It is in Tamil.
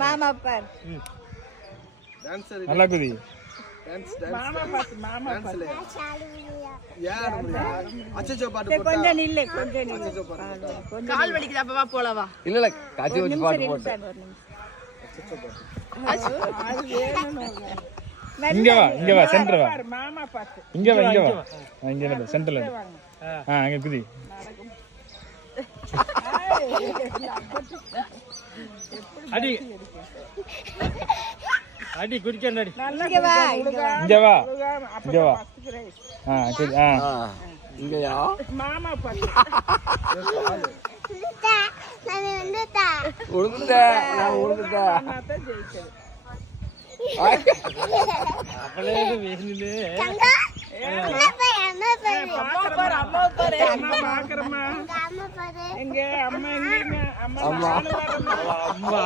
மாமா பார் நல்லா குதி. கொஞ்சம் நில்லு கால் வலிக்குது அப்பவா போலவா இல்ல இல்ல காட்சி வச்சு பாட்டு போட்டு இங்க வா சென்டர் வா மாமா பாத்து இங்க வா இங்க வா சென்டர்ல அங்க குதி. அடி அடி குடிக்கணும் அடி. இங்க வா குதி. இங்கயா மாமா பாத்து அப்பளே வேணுமே அம்மா பாக்குறமா எங்க அம்மா எங்க அம்மா அம்மா